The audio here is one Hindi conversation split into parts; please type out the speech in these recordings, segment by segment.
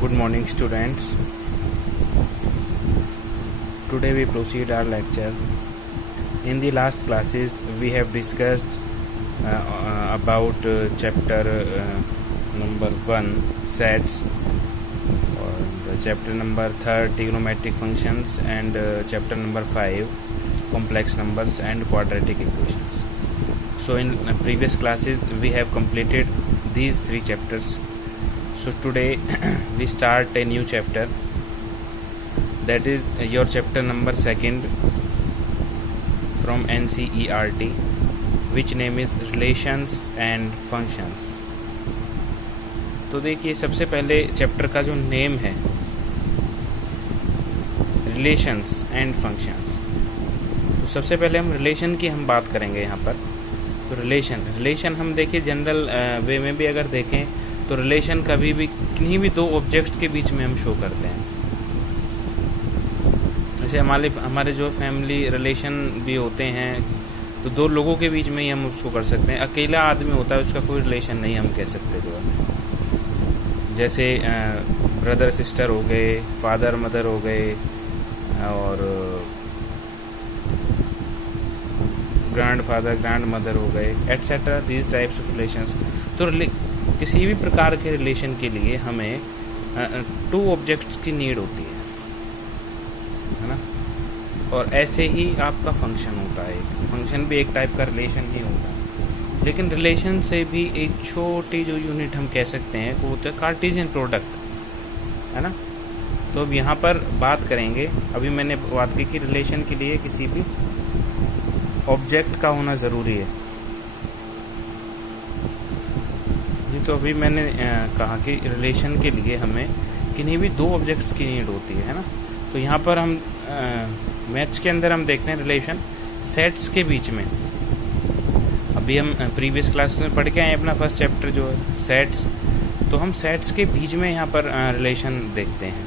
Good morning, students. Today we proceed our lecture. In the last classes we have discussed about chapter number 1 sets, and chapter number 3 trigonometric functions, and chapter number 5 complex numbers and quadratic equations. So in previous classes we have completed these 3 chapters. So today we start a new chapter, that is your chapter number 2 from NCERT, which name is relations and functions. तो देखिए, सबसे पहले चैप्टर का जो नेम है रिलेशंस एंड फंक्शंस, तो सबसे पहले हम रिलेशन की हम बात करेंगे यहाँ पर. तो रिलेशन हम देखिए जनरल वे में भी अगर देखें तो रिलेशन कभी भी किन्हीं भी दो ऑब्जेक्ट्स के बीच में हम शो करते हैं. जैसे हमारे जो फैमिली रिलेशन भी होते हैं तो दो लोगों के बीच में ही हम उसको कर सकते हैं. अकेला आदमी होता है उसका कोई रिलेशन नहीं हम कह सकते जो है. जैसे ब्रदर सिस्टर हो गए, फादर मदर हो गए, और ग्रैंड फादर ग्रैंड मदर हो गए, etcetera, these types of relations. तो किसी भी प्रकार के रिलेशन के लिए हमें 2 ऑब्जेक्ट्स की नीड होती है ना. और ऐसे ही आपका फंक्शन होता है. फंक्शन भी एक टाइप का रिलेशन ही होता है, लेकिन रिलेशन से भी एक छोटी जो यूनिट हम कह सकते हैं वो होता है कार्टेशियन प्रोडक्ट, है ना. तो अब यहाँ पर बात करेंगे. अभी मैंने बात की कि रिलेशन के लिए किसी भी ऑब्जेक्ट का होना ज़रूरी है जी. तो अभी मैंने कहा कि रिलेशन के लिए हमें किन्हीं भी 2 ऑब्जेक्ट्स की नीड होती है ना. तो यहाँ पर हम मैथ्स के अंदर हम देखते हैं रिलेशन सेट्स के बीच में. अभी हम प्रीवियस क्लास में पढ़ के आए अपना फर्स्ट चैप्टर जो है सेट्स, तो हम सेट्स के बीच में यहाँ पर रिलेशन देखते हैं.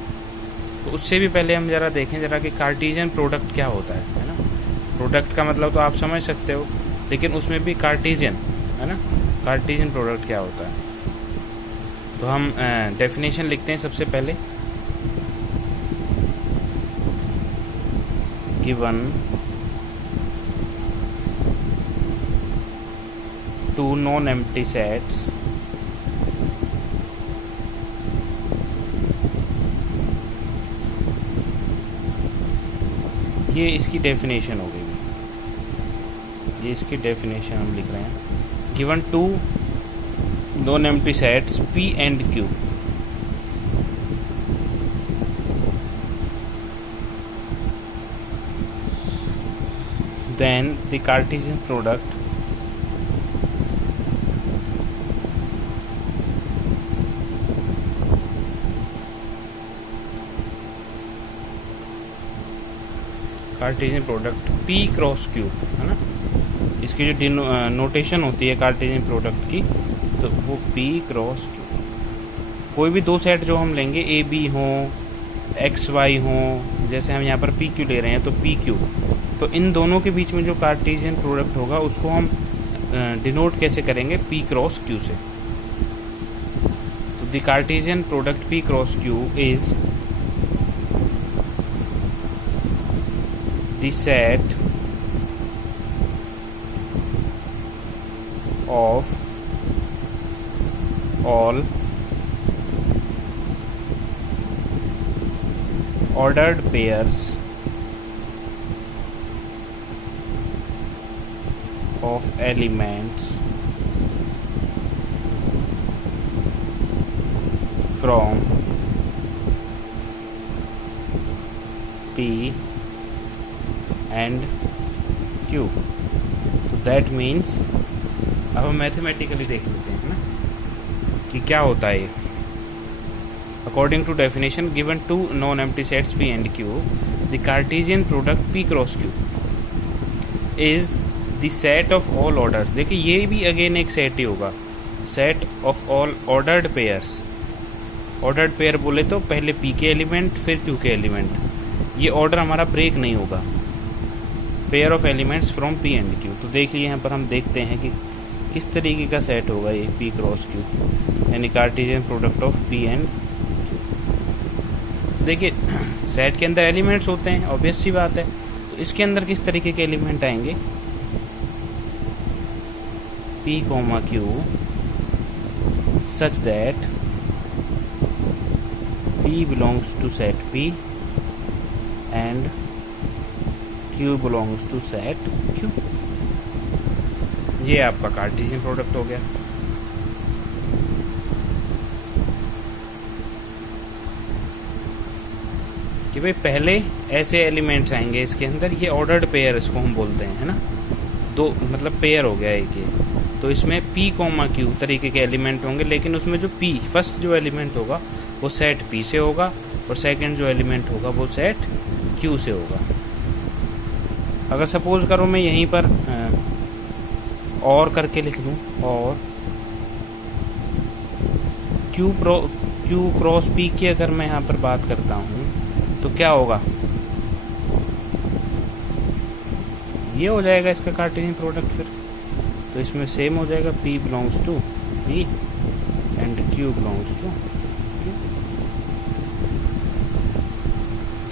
तो उससे भी पहले हम ज़रा देखें कि कार्टेशियन प्रोडक्ट क्या होता है ना. प्रोडक्ट का मतलब तो आप समझ सकते हो, लेकिन उसमें भी कार्टेशियन, है ना. कार्टेशियन प्रोडक्ट क्या होता है, तो हम डेफिनेशन लिखते हैं सबसे पहले. गिवन 2 non-empty sets ये इसकी डेफिनेशन हो गई. ये इसकी डेफिनेशन हम लिख रहे हैं. Given 2 non-empty sets P and Q, then the Cartesian product Cartesian product P cross Q, है ना. इसकी जो नोटेशन होती है कार्टेशियन प्रोडक्ट की, तो वो P क्रॉस Q. कोई भी 2 सेट जो हम लेंगे ए बी हो, एक्स वाई हो, जैसे हम यहाँ पर पी क्यू ले रहे हैं तो पी क्यू, तो इन दोनों के बीच में जो कार्टेशियन प्रोडक्ट होगा उसको हम डिनोट कैसे करेंगे, P क्रॉस Q से. तो the Cartesian product P cross Q is the set of all ordered pairs of elements from P and Q. तो दैट मीन्स अब हम मैथमेटिकली देख लेते हैं ना कि क्या होता है. According to definition, given 2 non-empty sets P and Q, the Cartesian product P cross Q is the set of all orders. देखिए ये भी अगेन एक सेट ही होगा, set of all ordered pairs. Ordered pair बोले तो पहले P के एलिमेंट फिर Q के एलिमेंट, ये ऑर्डर हमारा ब्रेक नहीं होगा. Pair of elements from P and Q. तो देखिए यहाँ पर हम देखते हैं कि किस तरीके का सेट होगा ये P क्रॉस Q, यानी Cartesian product of P and Q. देखिए सेट के अंदर एलिमेंट्स होते हैं, ऑब्वियस सी बात है। तो इसके अंदर किस तरीके के एलिमेंट आएंगे, P, Q such that P belongs to set P and Q belongs to set Q। ये आपका कार्टेशियन प्रोडक्ट हो गया। कि भाई पहले ऐसे एलिमेंट्स आएंगे इसके अंदर, ये ऑर्डर्ड पेयर इसको हम बोलते हैं, है ना, दो मतलब पेयर हो गया एक ये। तो इसमें P, Q तरीके के एलिमेंट होंगे, लेकिन उसमें जो P फर्स्ट जो एलिमेंट होगा वो सेट P से होगा और सेकंड जो एलिमेंट होगा वो सेट Q से होगा। अगर सपोज करो मैं यहीं पर और करके लिख दूं, और Q क्रॉस P की अगर मैं यहाँ पर बात करता हूँ तो क्या होगा, ये हो जाएगा इसका कार्टेशियन प्रोडक्ट फिर। तो इसमें सेम हो जाएगा, P belongs to P and Q belongs to Q।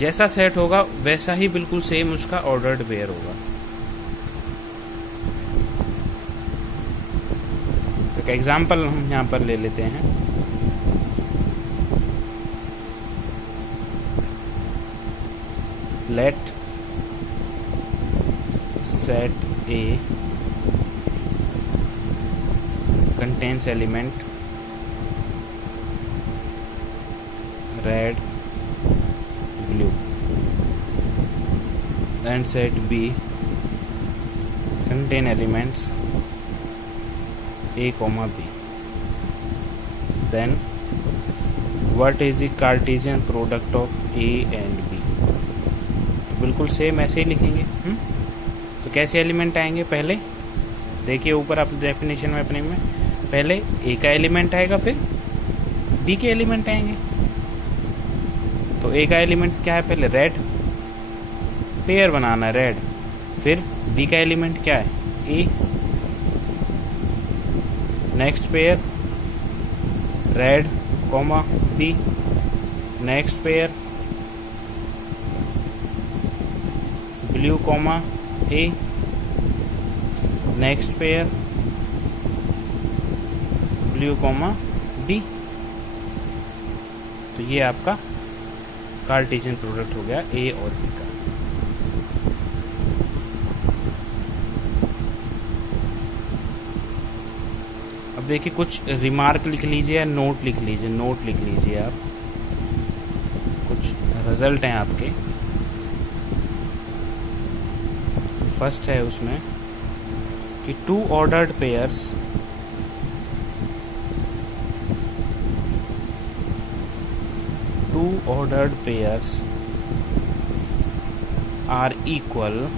जैसा सेट होगा वैसा ही बिल्कुल सेम उसका ऑर्डर्ड पेयर होगा। एक एग्जाम्पल हम यहाँ पर ले लेते हैं। Let set A contains element red, blue, and set B contain elements A, B. Then what is the Cartesian product of A and B? बिल्कुल सेम ऐसे ही लिखेंगे। तो कैसे एलिमेंट आएंगे, पहले देखिए ऊपर आप डेफिनेशन में अपने में, पहले ए का एलिमेंट आएगा फिर बी के एलिमेंट आएंगे। तो ए का एलिमेंट क्या है, पहले रेड, पेयर बनाना है रेड, फिर बी का एलिमेंट क्या है A, next pair red comma B, next pair blue comma A, next pair blue comma D. तो ये आपका कार्टेशियन प्रोडक्ट हो गया ए और बी का। अब देखिए कुछ रिमार्क लिख लीजिए या नोट लिख लीजिए, नोट लिख लीजिए आप, कुछ रिजल्ट हैं आपके। फर्स्ट है उसमें कि two ordered pairs are equal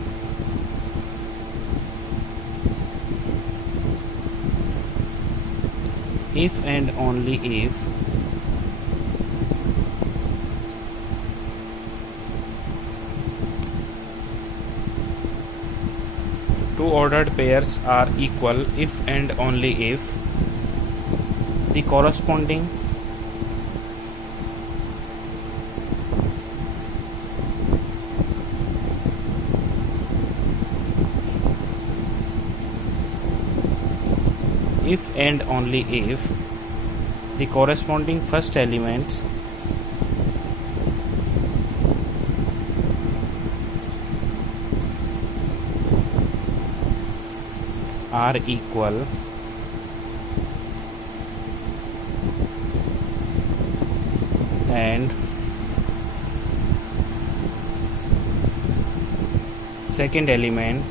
if and only if two ordered pairs are equal if and only if the corresponding first elements are equal and second element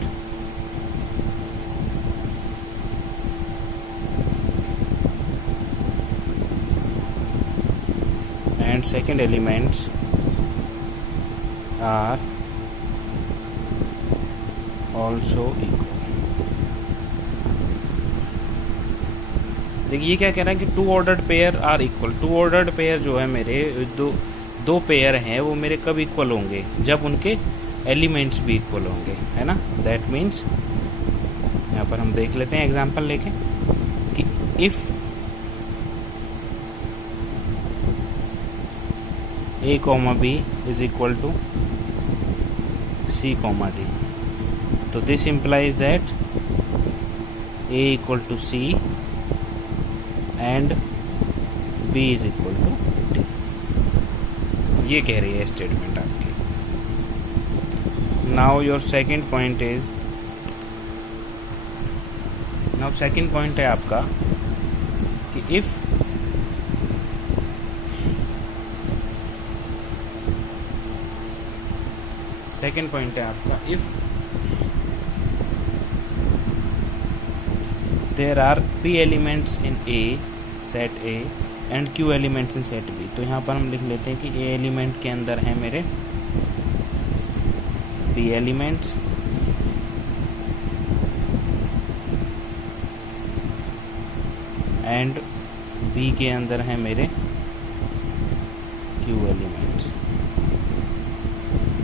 and second elements are also equal। देखिए ये क्या कह रहा है कि two ordered pair are equal. Two ordered pair जो है मेरे दो पेयर हैं वो मेरे कब इक्वल होंगे, जब उनके एलिमेंट्स भी इक्वल होंगे, है ना। दैट मीन्स यहाँ पर हम देख लेते हैं एग्जांपल लेके कि A comma B is equal to C comma D. So this implies that A equal to C and B is equal to D. ये कह रही है स्टेटमेंट आपकी. Now your second point is, now second point है आपका कि if सेकेंड पॉइंट है आपका if there are P elements in a set A and Q elements in set B. तो यहाँ पर हम लिख लेते हैं कि ए एलिमेंट के अंदर है मेरे पी एलिमेंट्स एंड बी के अंदर है मेरे क्यू एलिमेंट्स.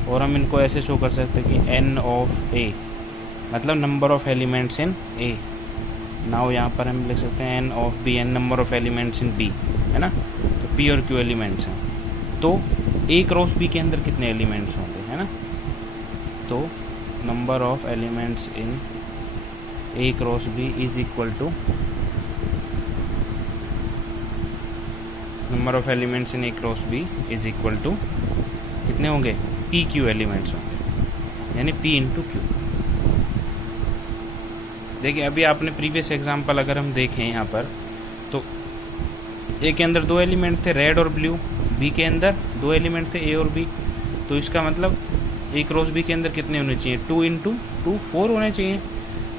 और हम इनको ऐसे शो कर सकते हैं कि n ऑफ a मतलब number of elements in a. Now यहाँ पर हम लिख सकते हैं n of b n number of elements in b, है ना. तो p और q एलिमेंट्स हैं. तो a क्रॉस b के अंदर कितने एलिमेंट्स होंगे, है ना. तो number of elements in a cross b is equal to number of elements in a cross b is equal to कितने होंगे, पी क्यू एलिमेंट्स होंगे, यानी पी इंटू क्यू. देखिए अभी आपने प्रीवियस एग्जांपल अगर हम देखें यहाँ पर तो ए के अंदर दो एलिमेंट थे रेड और ब्लू, बी के अंदर दो एलिमेंट थे ए और बी. तो इसका मतलब ए क्रॉस बी के अंदर कितने होने चाहिए, 2 इंटू 2 4 होने चाहिए.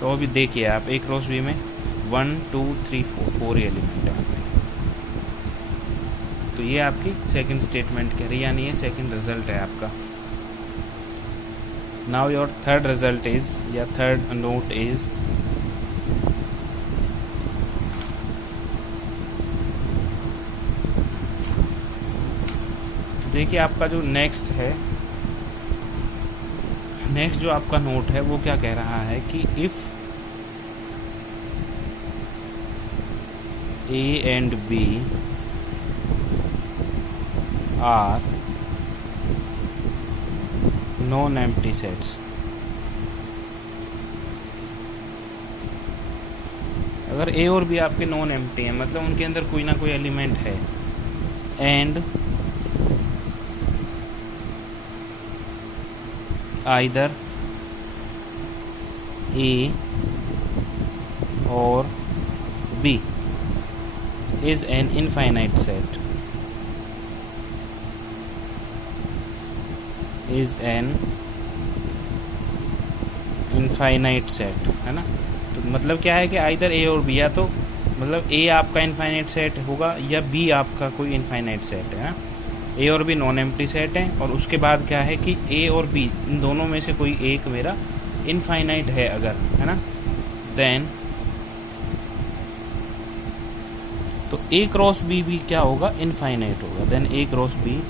तो अभी देखिए आप ए क्रॉस बी में 1 2 3 4 एलिमेंट है. तो ये आपकी सेकंड स्टेटमेंट कह रही है, यानी ये सेकंड रिजल्ट है आपका. Now your third result is, या third note is, देखिए आपका जो नेक्स्ट है, नेक्स्ट जो आपका नोट है वो क्या कह रहा है कि if A and B are non empty sets. अगर ए और बी आपके नॉन एम्प्टी हैं मतलब उनके अंदर कोई ना कोई एलिमेंट है, एंड आइदर ए और B is an infinite set, is an infinite set, है ना. तो मतलब क्या है कि आइदर ए और बी, या तो मतलब ए आपका इनफाइनाइट सेट होगा या बी आपका कोई इनफाइनाइट सेट है. ए और बी नॉन एम्प्टी सेट है और उसके बाद क्या है कि ए और बी इन दोनों में से कोई एक मेरा इनफाइनाइट है अगर, है ना, देन तो ए क्रॉस बी भी क्या होगा, इनफाइनाइट होगा. Then A cross B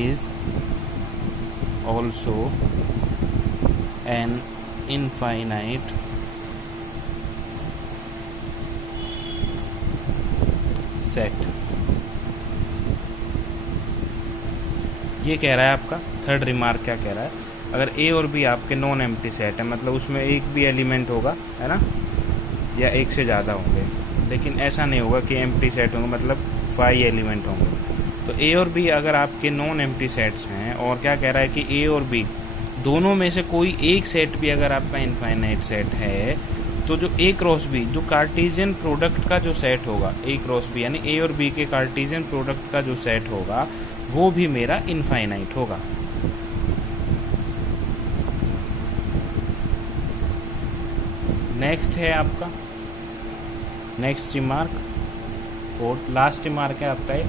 is also an infinite set. ये कह रहा है आपका थर्ड रिमार्क. क्या कह रहा है, अगर ए और बी आपके नॉन एम्प्टी सेट है मतलब उसमें एक भी एलिमेंट होगा, है ना, या एक से ज़्यादा होंगे, लेकिन ऐसा नहीं होगा कि एम्प्टी सेट होंगे मतलब 5 एलिमेंट होंगे. तो ए और बी अगर आपके नॉन एम्प्टी सेट्स हैं और क्या कह रहा है कि ए और बी दोनों में से कोई एक सेट भी अगर आपका इनफाइनाइट सेट है, तो जो ए क्रॉस बी जो कार्टेशियन प्रोडक्ट का जो सेट होगा, ए क्रॉस बी यानी ए और बी के कार्टेशियन प्रोडक्ट का जो सेट होगा वो भी मेरा इनफाइनाइट होगा. नेक्स्ट है आपका नेक्स्ट रिमार्क और लास्ट रिमार्क है आपका ये.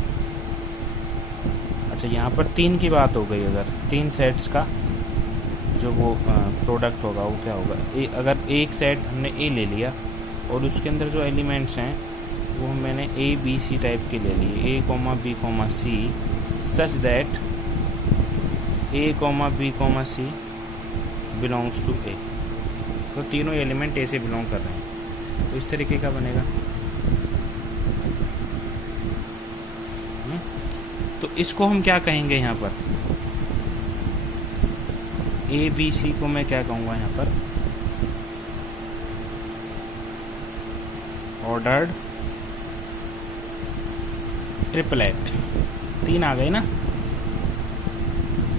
अच्छा यहाँ पर 3 की बात हो गई. अगर 3 सेट्स का जो वो प्रोडक्ट होगा वो क्या होगा, अगर एक सेट हमने ए ले लिया और उसके अंदर जो एलिमेंट्स हैं वो मैंने ए बी सी टाइप के ले लिए, A comma B comma C, such that A comma B comma C belongs to A. तो तीनों एलिमेंट ए से बिलोंग कर रहे हैं. तो इस तरीके का बनेगा. तो इसको हम क्या कहेंगे यहाँ पर, ए बी सी को मैं क्या कहूँगा यहाँ पर, ऑर्डर्ड ट्रिपलेट। 3 आ गए ना,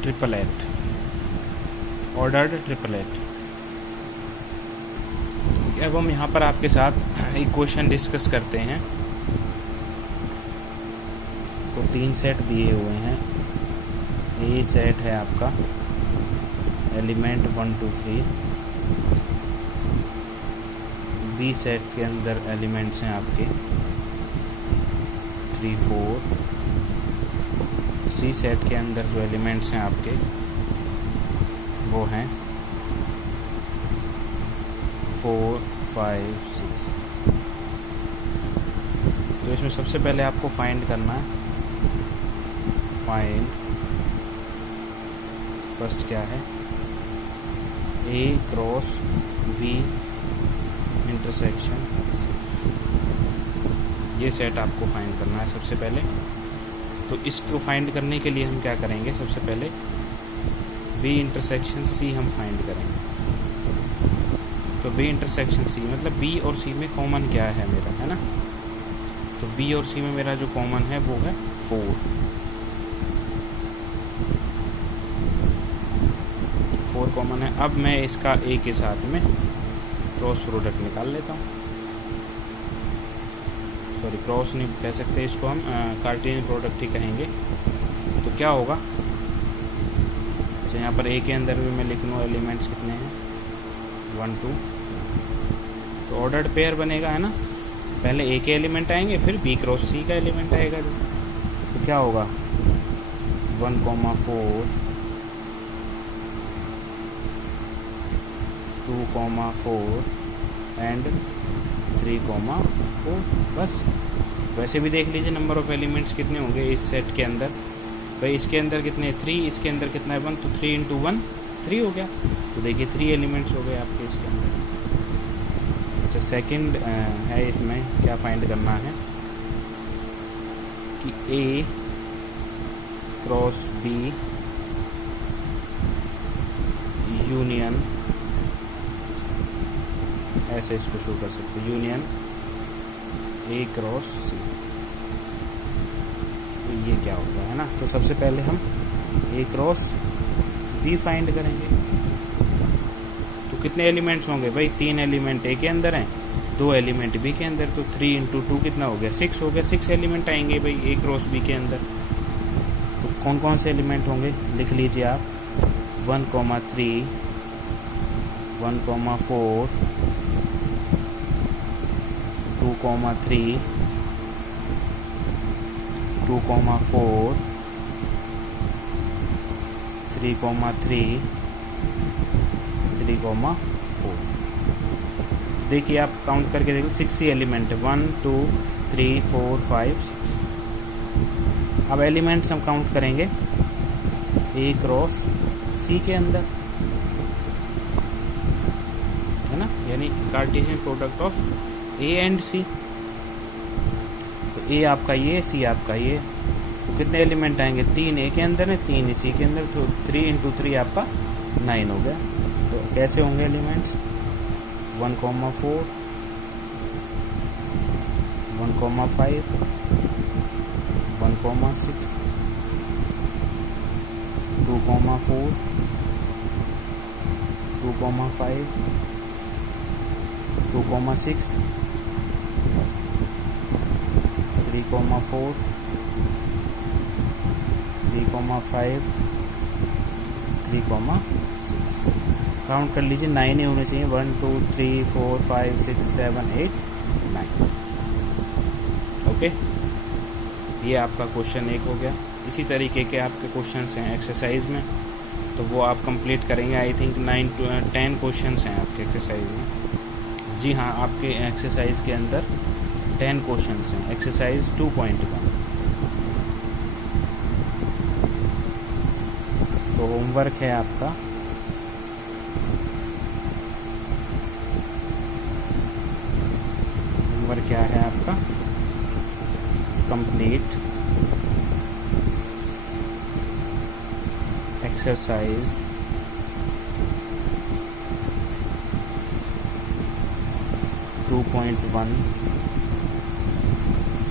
ट्रिपलेट, ऑर्डर्ड ट्रिपलेट। अब हम यहाँ पर आपके साथ एक क्वेश्चन डिस्कस करते हैं। तो 3 सेट दिए हुए हैं। ए सेट है आपका एलिमेंट 1 2 3, बी सेट के अंदर एलिमेंट्स हैं आपके 3 4, सी सेट के अंदर जो एलिमेंट्स हैं आपके वो हैं 4 5 6। तो इसमें सबसे पहले आपको फाइंड करना है, फाइंड फर्स्ट क्या है, ए क्रॉस बी इंटरसेक्शन, ये सेट आपको फाइंड करना है सबसे पहले। तो इसको फाइंड करने के लिए हम क्या करेंगे, सबसे पहले बी इंटरसेक्शन सी हम फाइंड करेंगे। तो बी इंटरसेक्शन सी मतलब बी और सी में कॉमन क्या है मेरा, है ना। तो बी और सी में मेरा जो कॉमन है वो है 4 कॉमन है। अब मैं इसका ए के साथ में क्रॉस प्रोडक्ट निकाल लेता हूँ। सॉरी, क्रॉस नहीं कह सकते इसको, हम कार्टेशियन प्रोडक्ट ही कहेंगे। तो क्या होगा, तो यहाँ पर ए के अंदर भी मैं लिख लूँ एलिमेंट्स कितने हैं 1 2। तो ऑर्डर्ड पेयर बनेगा, है ना। पहले ए के एलिमेंट आएंगे, फिर बी क्रॉस सी का एलिमेंट आएगा। तो क्या होगा 1 4 2 4 एंड 3 4। बस वैसे भी देख लीजिए नंबर ऑफ एलिमेंट्स कितने होंगे इस सेट के अंदर। भाई इसके अंदर कितने 3, इसके अंदर कितना है 1, तो 3 इंटू 1 3 हो गया। तो देखिए 3 एलिमेंट्स हो गए आपके इसके अंदर। अच्छा, सेकंड है, इसमें क्या फाइंड करना है कि ए क्रॉस बी यूनियन, ऐसे इसको शो कर सकते हैं, यूनियन ए क्रॉस सी। तो ये क्या होगा, है ना। तो सबसे पहले हम ए क्रॉस बी फाइंड करेंगे। तो कितने एलिमेंट्स होंगे भाई, 3 एलिमेंट ए के अंदर हैं, 2 एलिमेंट बी के अंदर। तो 3 इंटू 2 कितना हो गया 6 हो गया। 6 एलिमेंट आएंगे भाई ए क्रॉस बी के अंदर। तो कौन कौन से एलिमेंट होंगे लिख लीजिए आप, 1 3 1 4 2 3 2 4 3 3 3 4। देखिए आप काउंट करके देखो 6 ही एलिमेंट है, 1 2 3 4 5 6। अब एलिमेंट्स हम काउंट करेंगे ए क्रॉस सी के अंदर, है ना, यानी Cartesian product of A and C. तो ए आपका ये, सी आपका ये। तो कितने एलिमेंट आएंगे, 3 ए के अंदर है, 3 सी के अंदर। तो 3 इंटू 3 आपका 9 हो गया। तो कैसे होंगे एलिमेंट्स, 1 4 1 5 1 6 2 4 2 5 2 6 3 4 3 5 3 6। काउंट कर लीजिए, 9 ही होने चाहिए, 1 2 3 4 5 6 7 8 9। ओके, ये आपका क्वेश्चन 1 हो गया। इसी तरीके के आपके क्वेश्चंस हैं एक्सरसाइज में, तो वो आप कंप्लीट करेंगे। आई थिंक 9 to 10 क्वेश्चंस हैं आपके एक्सरसाइज में। जी हाँ, आपके एक्सरसाइज के अंदर 10 क्वेश्चंस हैं, एक्सरसाइज 2.1। तो होमवर्क है आपका, होमवर्क क्या है आपका, कंप्लीट exercise 2.1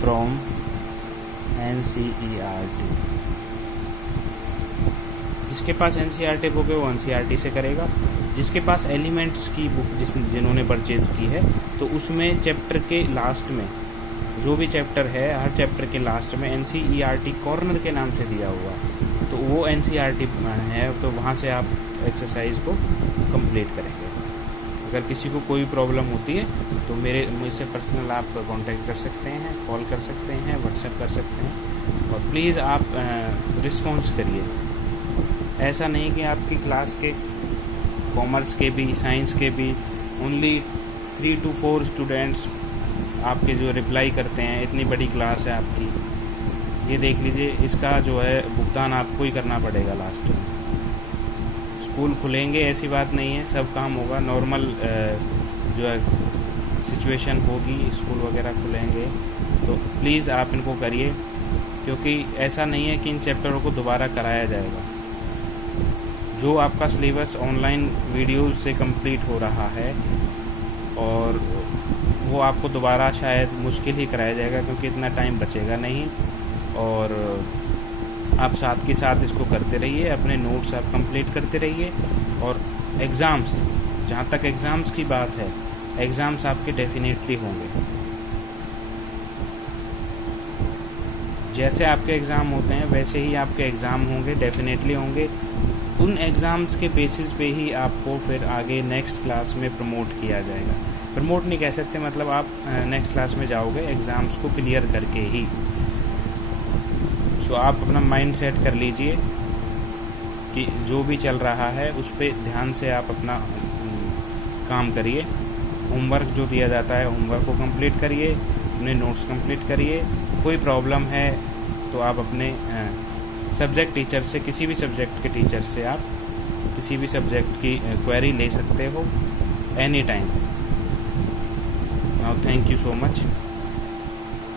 from NCERT। जिसके पास NCERT बुक है वो NCERT से करेगा। जिसके पास एलिमेंट्स की बुक जिन्होंने परचेज की है तो उसमें चैप्टर के लास्ट में जो भी चैप्टर है, हर चैप्टर के लास्ट में NCERT कॉर्नर के नाम से दिया हुआ है, तो वो NCERT है, तो वहाँ से आप एक्सरसाइज को कंप्लीट करेंगे। अगर किसी को कोई प्रॉब्लम होती है तो मुझसे पर्सनल आप कांटेक्ट कर सकते हैं, कॉल कर सकते हैं, व्हाट्सएप कर सकते हैं, और प्लीज़ आप रिस्पॉन्स करिए। ऐसा नहीं कि आपकी क्लास के कॉमर्स के भी, साइंस के भी ओनली 3 to 4 स्टूडेंट्स आपके जो रिप्लाई करते हैं। इतनी बड़ी क्लास है आपकी, ये देख लीजिए, इसका जो है भुगतान आपको ही करना पड़ेगा लास्ट में। स्कूल खुलेंगे ऐसी बात नहीं है, सब काम होगा, नॉर्मल जो है सिचुएशन होगी, स्कूल वगैरह खुलेंगे, तो प्लीज़ आप इनको करिए, क्योंकि ऐसा नहीं है कि इन चैप्टरों को दोबारा कराया जाएगा। जो आपका सिलेबस ऑनलाइन वीडियोज़ से कंप्लीट हो रहा है और वो आपको दोबारा शायद मुश्किल ही कराया जाएगा, क्योंकि इतना टाइम बचेगा नहीं। और आप साथ के साथ इसको करते रहिए, अपने नोट्स आप कंप्लीट करते रहिए। और एग्ज़ाम्स, जहाँ तक एग्ज़ाम्स की बात है, एग्ज़ाम्स आपके डेफिनेटली होंगे। जैसे आपके एग्ज़ाम होते हैं वैसे ही आपके एग्ज़ाम होंगे, डेफिनेटली होंगे। उन एग्ज़ाम्स के बेसिस पे ही आपको फिर आगे नेक्स्ट क्लास में प्रमोट किया जाएगा। प्रमोट नहीं कह सकते, मतलब आप नेक्स्ट क्लास में जाओगे एग्ज़ाम्स को क्लियर करके ही। सो आप अपना माइंड सेट कर लीजिए कि जो भी चल रहा है उस पर ध्यान से आप अपना काम करिए। होमवर्क जो दिया जाता है, होमवर्क को कंप्लीट करिए, अपने नोट्स कंप्लीट करिए। कोई प्रॉब्लम है तो आप अपने सब्जेक्ट टीचर से, किसी भी सब्जेक्ट के टीचर से आप किसी भी सब्जेक्ट की क्वेरी ले सकते हो any time. Now thank you so much.